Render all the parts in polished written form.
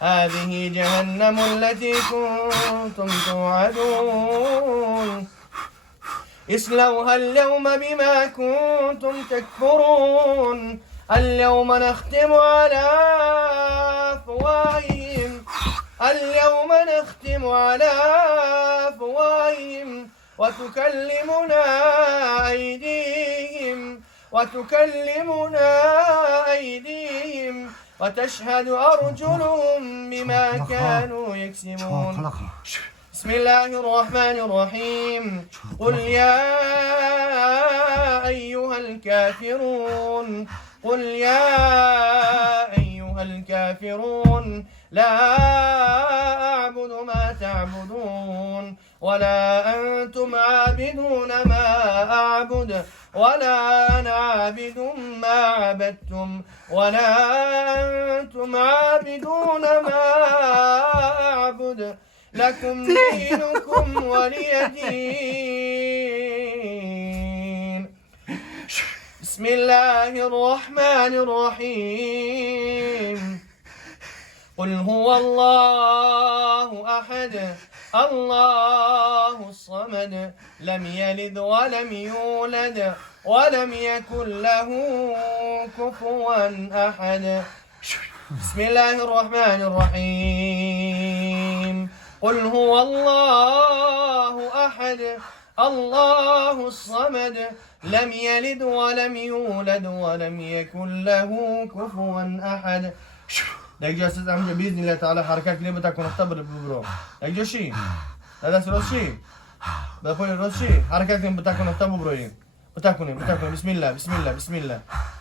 هذه جهنم التي كنتم توعدون اصلوها اليوم بما كنتم تكفرون اليوم نختم على أفواههم وتكلمنا أيديهم وتشهد أرجلهم بما كانوا يكسبون بسم الله الرحمن الرحيم قل يا أيها الكافرون لا أعبد ما تعبدون ولا أنتم عابدون ما أعبد ولا أنا عابد ما عبدتم ولا أنتم عابدون ما أعبد لكم دينكم ولي دين بسم الله الرحمن الرحيم قل هو الله أحد الله الصمد لم يلد ولم يولد ولم يكن له كفوا أحد بسم الله الرحمن الرحيم قل هو الله أحد الله الصمد لم يلد ولم يولد ولم يكن له كفوا أحد دقيقة أستاذ أمجد بإذن الله تعالى حركات ليه بتكون اختبر ببرو دقيقة شي لا ده سروس شي بقول الروس شي حركات ليه بتكون اختبر ببرو بتكون بسم الله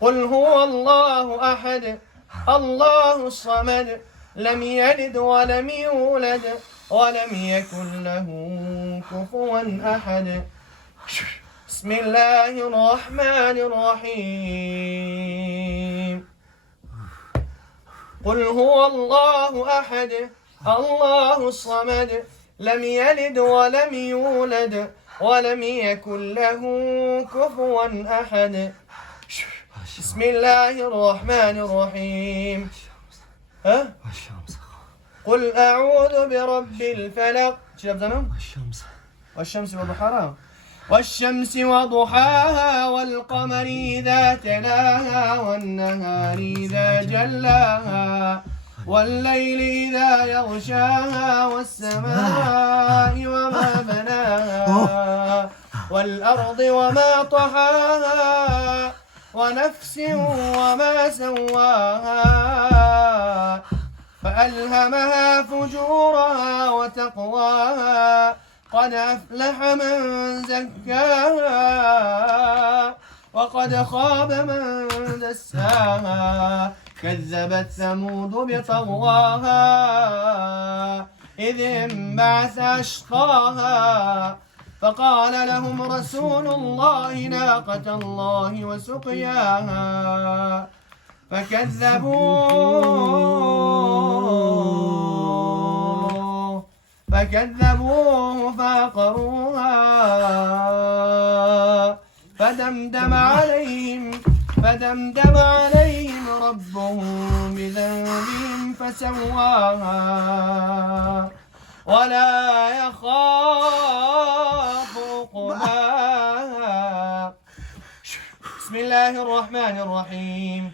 قل هو الله أحد الله الصمد لم يلد ولم يولد ولم يكن له كفوا أحد بسم الله الرحمن الرحيم قل هو الله أحد الله الصمد لم يلد ولم يولد ولم يكن له كفوا أحد بسم الله الرحمن الرحيم قل أعوذ برب الفلق والشمس وضحاها والقمر إذا تلاها والنهار إذا جلاها والليل إذا يغشاها والسماء وما بناها والأرض وما طحاها ونفس وما سواها فألهمها فجورها وتقواها قد أفلح من زكاها وقد خاب من دساها كذبت ثمود بطغواها إذ انبعث أشقاها فقال لهم رسول الله ناقة الله وسقياها فكذبوه فعقروها فدمدم عليهم ربهم بذنبهم فسواها ولا يخاف عقباها بسم الله الرحمن الرحيم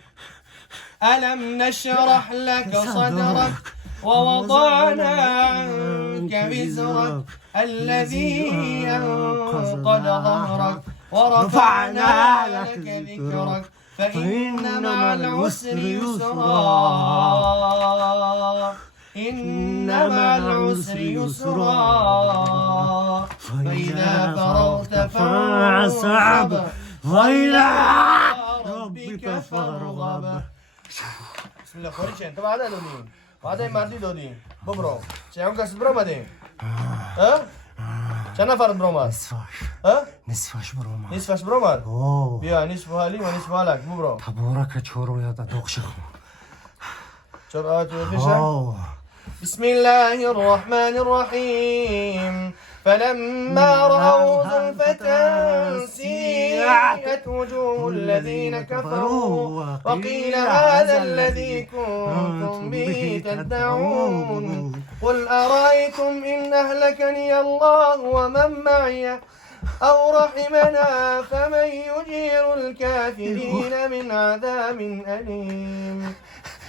ألم نشرح لك صدرك ووضعنا عنك وزرك الذي أنقض ظهرك ورفعنا لك ذكرك فإن مع العسر يسرا فإذا فرغت فانصب وإلى ربك فارغب بسم الله خوريشين طبعا هذا دوني وهذا مردي دوني ببرو شيء كاس برو مدين ها كم نفر برو ماد نصفش برو ماد نصفش برو ماد بيا نصفها لي ونصفها لك ببرو تبارك تشورو يا دوخشخ شور آت فيشة بسم الله الرحمن الرحيم فلما رأوا زلفة سيئت وجوه الذين كفروا وقيل هذا الذي كنتم به تدعون قل أرأيتم إن أهلكني الله ومن معي أو رحمنا فمن يجير الكافرين من عذاب أليم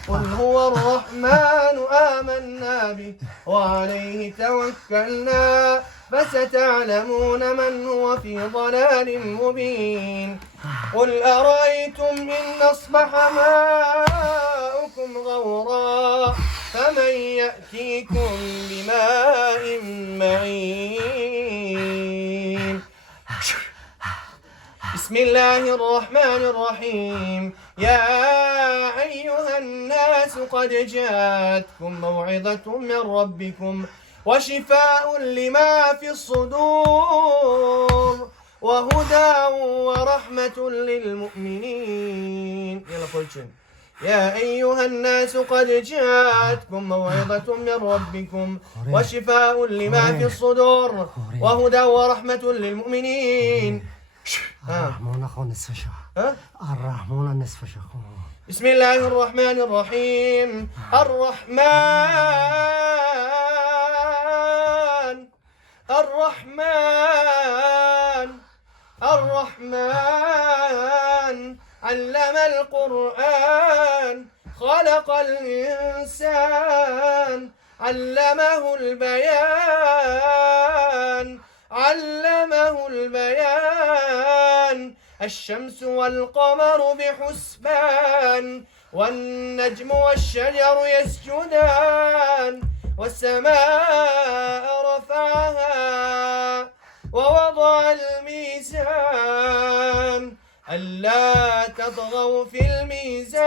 قل هو الرحمن آمنا به وعليه توكلنا فستعلمون من هو في ضلال مبين قل أرأيتم إن أصبح ماؤكم غورا فمن يأتيكم بماء معين بسم الله الرحمن الرحيم يا أيها الناس قد جاءتكم موعظة من ربكم وشفاء لما في الصدور وهدى ورحمة للمؤمنين يا أيها الناس قد جاءتكم موعظة من ربكم وشفاء لما في الصدور وهدى ورحمة للمؤمنين الرحمن نصف شهر الرحمن نصف شهر بسم الله الرحمن الرحيم الرحمن علم القرآن خلق الإنسان علمه البيان الشمس والقمر بحسبان والنجم والشجر يسجدان والسماء رفعها ووضع الميزان ألا تطغوا في الميزان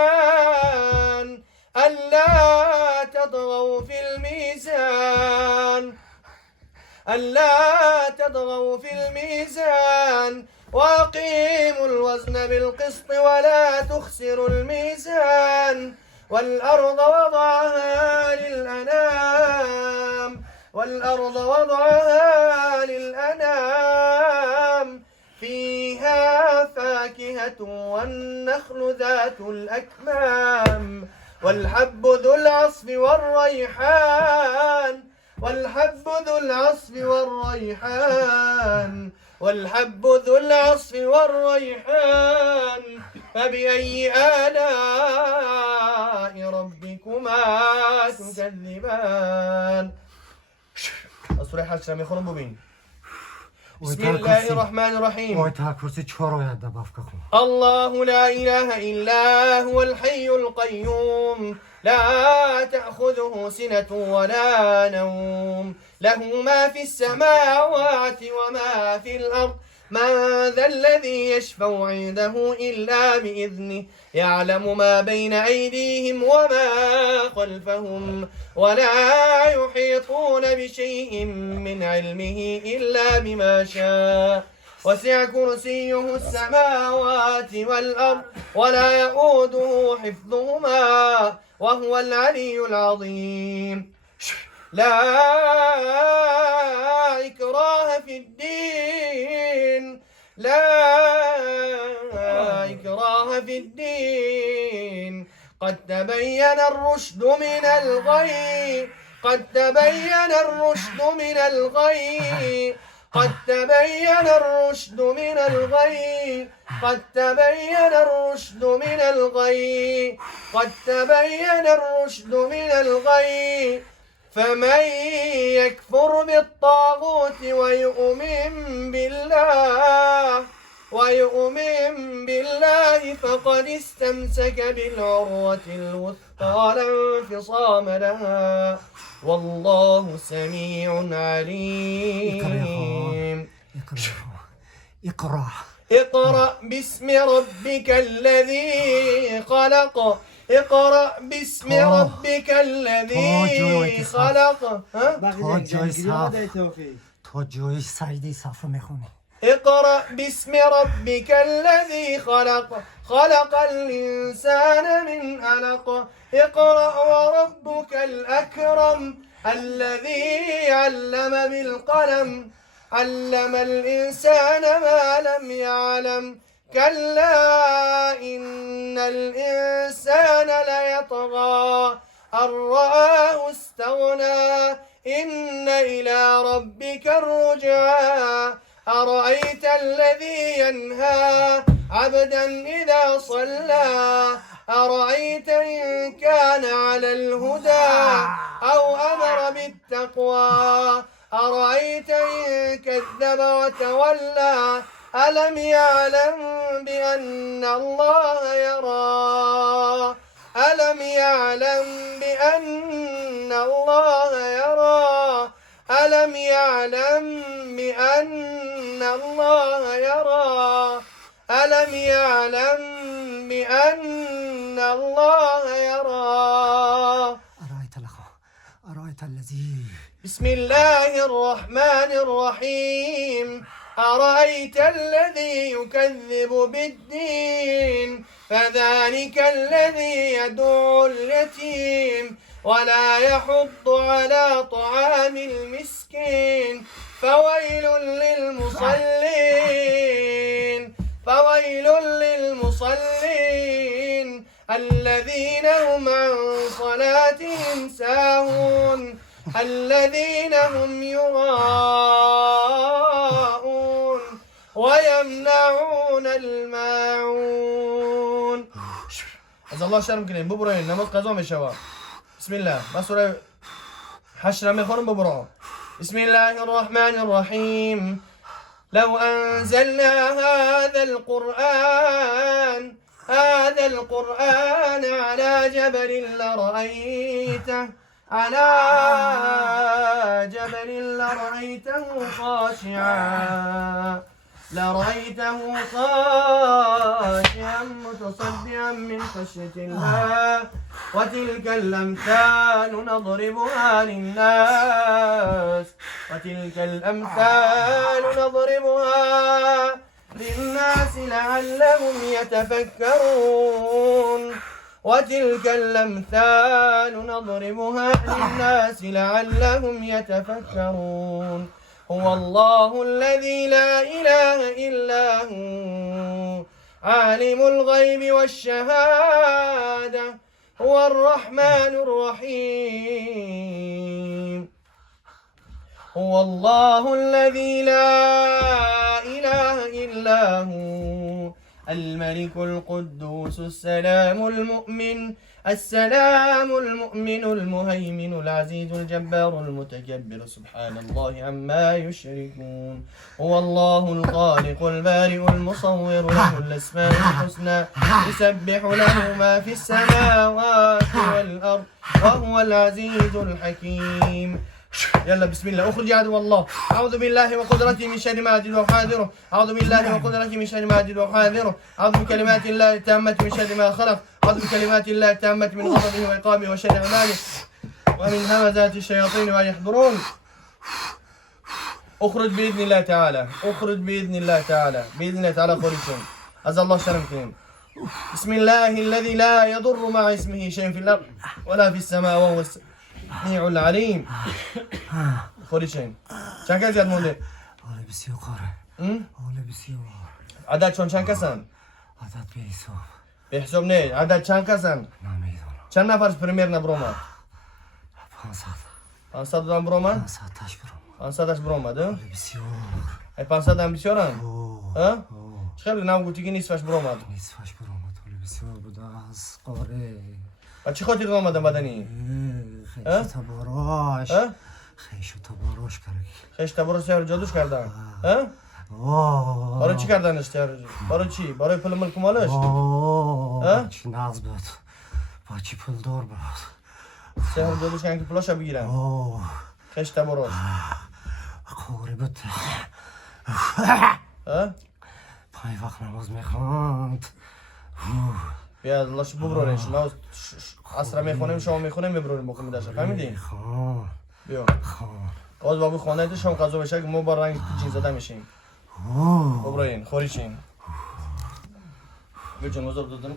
ألا تطغوا في الميزان وأقيموا الوزن بالقسط ولا تخسروا الميزان والأرض وضعها للأنام فيها فاكهة والنخل ذات الأكمام والحب ذو العصف والريحان فبأي آلاء ربكما تكذبان الصورة الشامي خلون ببين بسم الله الرحمن الرحيم الله لا إله إلا هو الحي القيوم لا تأخذه سنة ولا نوم له ما في السماوات وما في الأرض من ذا الذي يشفع عنده إلا بإذنه يعلم ما بين أيديهم وما خلفهم ولا يحيطون بشيء من علمه إلا بما شاء وسع كرسيه السماوات والأرض ولا يؤوده حفظهما وهو العلي العظيم لا إكراه في الدين قد تبين الرشد من الغي فمن يكفر بالطاغوت ويؤمن بالله فقد استمسك بالعروة الوثقى لا انفصام لها والله سميع عليم اقرأ باسم ربك الذي خلق اقرأ باسم ربك الذي خلق الإنسان من علق اقرأ وربك الأكرم الأكرم الذي علم بالقلم علم الإنسان ما لم يعلم كلا إن الإنسان ليطغى أن رآه استغنى إن إلى ربك الرجعى أرأيت الذي ينهى عبدا إذا صلى أرأيت إن كان على الهدى أو أمر بالتقوى أرأيت إن كذب وتولى ألم يعلم بأن الله يرى ألم يعلم بأن الله يرى ألم يعلم بأن الله يرى ألم يعلم بأن الله يرى أرأيت الذي بسم الله الرحمن الرحيم أرأيت الذي يكذب بالدين فذلك الذي يدعو اليتيم ولا يحض على طعام المسكين فويل للمصلين الذين هم عن صلاتهم ساهون الذين هم يراءون ويمنعون الماعون. از الله شرم کنین ببرین نماز قضا میشود. بسم الله من سوره حشر میخونم ببرو. بسم الله الرحمن الرحيم لو أنزلنا هذا القرآن على جبل لرأيته خاشعا متصدعا من خشية الله وتلك الأمثال نضربها للناس لعلهم يتفكرون هو الله الذي لا إله إلا هو عالم الغيب والشهادة هو الرحمن الرحيم هو الله الذي لا إله إلا هو الملك القدوس السلام المؤمن المهيمن العزيز الجبار المتكبر سبحان الله عما يشركون هو الله الخالق البارئ المصور له الأسماء الحسنى يسبح له ما في السماوات والأرض وهو العزيز الحكيم. يلا بسم الله اخرج يا عدو الله أعوذ بالله وقدرته من شر ما أجد وأحاذره أعوذ بالله وقدرته من شر ما أجد وأحاذره أعوذ بكلمات الله التامة من شر ما خلق أعوذ بكلمات الله التامة من غضبه وعقابه وشر عباده ومن همزات الشياطين وأن يحضرون. اخرج بإذن الله تعالى بإذن الله تعالى خرجتم عز الله شرمكم. بسم الله الذي لا يضر مع اسمه شيء في الأرض ولا في السماء وهو السميع العليم. خوريشين چند کس یاد مونده؟ آره بسیار قاره عدد چند کسن؟ عدد به حساب به حساب نه عدد چند کسن؟ نمیدونم چند نفر پرمیر نبرومد؟ 500 دادم برومد؟ 500 برومد آره بسیار 500 هم بسیارن؟ خیلی نام گوتی که نیست فش برومد بسیار بوده از قاره و چی خاطر آمدن بدنی؟ خیش تباراش خیش تباراش شهر جادوش کردن برای چی کردنش؟ برای چی؟ برای پول ملک مالش؟ چی ناز بود با چی پول دار بود شهر جادوش کردن که پولاشو بگیرن خیش تباراش قاره بود پای وقت نماز میخواند بیا الله شو ببرونش ما عصر میخونیم شما میخونیم ببرونیم بخونیم درش فهمیدی؟ بیا باز بابی خونه شما قضا بشه که ما با رنگ جین زده میشیم ببرین خوریشین بیا جون وزار دادن